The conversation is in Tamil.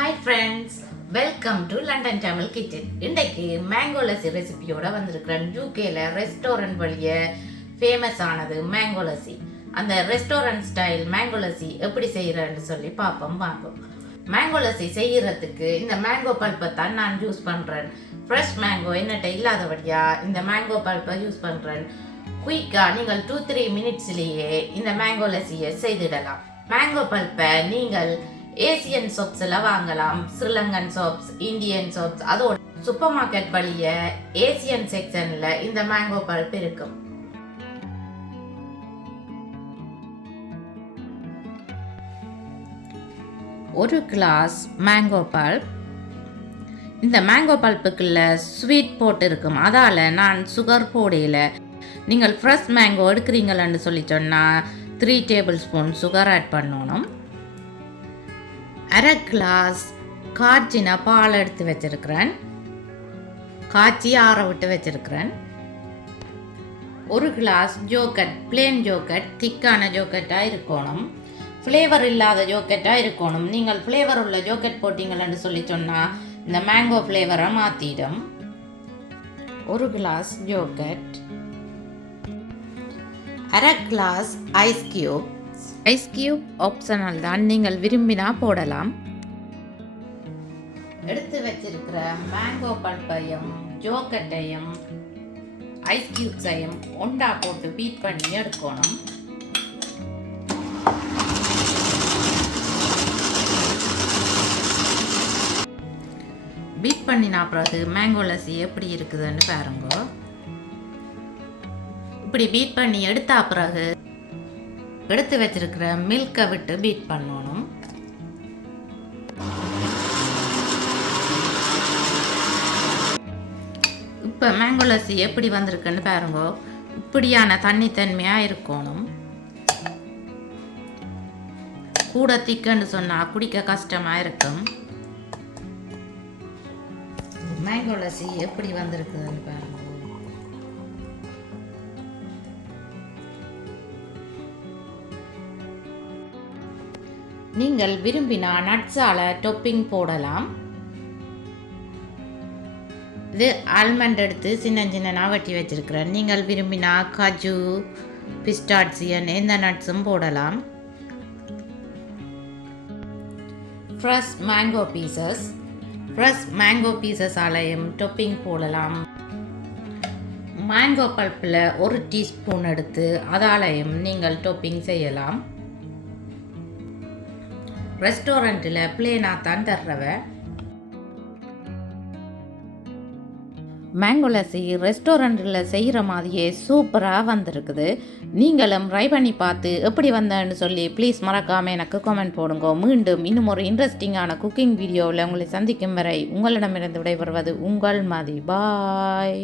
Hi friends, welcome to London Tamil Kitchen. இன்றைக்கு மேங்கோ லஸ்ஸி ரெசிபியோட வந்திருக்கிறேன். யூகேல ரெஸ்டாரண்ட் வழிய ஃபேமஸ் ஆனது மேங்கோ லஸ்ஸி. அந்த ரெஸ்டாரண்ட் ஸ்டைல் மேங்கோ லஸ்ஸி எப்படி செய்யறேன்னு சொல்லி பார்ப்போம் வாங்க. மேங்கோ லஸ்ஸி செய்யறதுக்கு இந்த மேங்கோ பல்பை தான் நான் யூஸ் பண்றேன். ஃப்ரெஷ் மேங்கோ என்னட்ட இல்லாதபடியா இந்த மேங்கோ பல்பை யூஸ் பண்றேன். குயிக்கா நீங்கள் 2-3 மினிட்ஸ்லேயே இந்த மேங்கோ லஸ்ஸியை செய்திடலாம். மேங்கோ பல்பை நீங்கள் ஏசியன் சோப்ஸ்ல வாங்கலாம், ஸ்ரீலங்கன் சோப்ஸ், இந்தியன் சோப்ஸ், அதோட சூப்பர் மார்க்கெட் வழிய ஏசியன் செக்ஷன்ல இந்த மேங்கோ பல்ப் இருக்கும். ஒரு கிளாஸ் மேங்கோ பல்ப். இந்த மேங்கோ பல்ப்புக்குள்ள ஸ்வீட் போட்டு இருக்கும், அதால நான் சுகர் போடையில. நீங்கள் ஃப்ரெஷ் மேங்கோ எடுக்கிறீங்களான்னு சொல்லி சொன்னால் 3 டேபிள் ஸ்பூன் சுகர் ஆட் பண்ணணும். அரை கிளாஸ் காய்ச்சின பால் எடுத்து வச்சிருக்கிறேன், காய்ச்சி ஆற விட்டு வச்சிருக்கிறேன். ஒரு கிளாஸ் ஜோக்கட், பிளேன் ஜோக்கட், திக்கான ஜோக்கட்டாக இருக்கணும், ஃப்ளேவர் இல்லாத ஜோக்கட்டாக இருக்கணும். நீங்கள் ஃப்ளேவர் உள்ள ஜோக்கட் போட்டிங்கன்னு சொல்லி சொன்னால் இந்த மேங்கோ ஃப்ளேவரை மாற்றிடும். ஒரு கிளாஸ் ஜோக்கட், அரை glass ice cube. Ice cube optional தான், நீங்கள் விரும்பினா போடலாம். எடுத்து வச்சிருக்கிற மேங்கோ பல்பையும் ஜோக்கட்டையும் ஐஸ் கியூப்ஸையும் ஒண்டா போட்டு பீட் பண்ணி எடுக்கணும். பீட் பண்ணினா பிறகு மேங்கோ லஸ்ஸி எப்படி இருக்குதுன்னு பாருங்க. இப்படி பீட் பண்ணி எடுத்தா பிறகு எடுத்து வச்சிருக்கிற மில்கை விட்டு பீட் பண்ணணும். இப்போ மேங்கோ லஸ்ஸி எப்படி வந்திருக்குன்னு பாருங்க. இப்படியான தண்ணித்தன்மையாக இருக்கணும். கூட திக்கன்னு சொன்னால் குடிக்க கஷ்டமாக இருக்கும். மேங்கோ லஸ்ஸி எப்படி வந்திருக்குதுன்னு பாருங்க. நீங்கள் விரும்பினா நட்ஸால டொப்பிங் போடலாம். இது ஆல்மண்ட் எடுத்து சின்ன சின்ன வெட்டி வச்சிருக்கிறேன். நீங்கள் விரும்பினா காஜு, பிஸ்டாட்சியன் எந்த நட்ஸும் போடலாம். Fresh mango pieces, fresh mango பீசஸாலையும் டொப்பிங் போடலாம். மேங்கோ பல்பில் 1 டீஸ்பூன் எடுத்து அதாலையும் நீங்கள் டொப்பிங் செய்யலாம். ரெஸ்டாரண்ட்டில் பிளேனாக தான் தர்றவ. மேங்கோ லஸ்ஸி ரெஸ்டாரண்ட்டில் செய்கிற மாதிரியே சூப்பராக வந்திருக்குது. நீங்களும் ட்ரை பண்ணி பார்த்து எப்படி வந்தேன்னு சொல்லி ப்ளீஸ் மறக்காமல் எனக்கு கமெண்ட் போடுங்க. மீண்டும் இன்னும் ஒரு இன்ட்ரெஸ்டிங்கான குக்கிங் வீடியோவில் உங்களை சந்திக்கும் வரை உங்களிடமிருந்து விடைபெறுவது உங்கள் மதி. பாய்.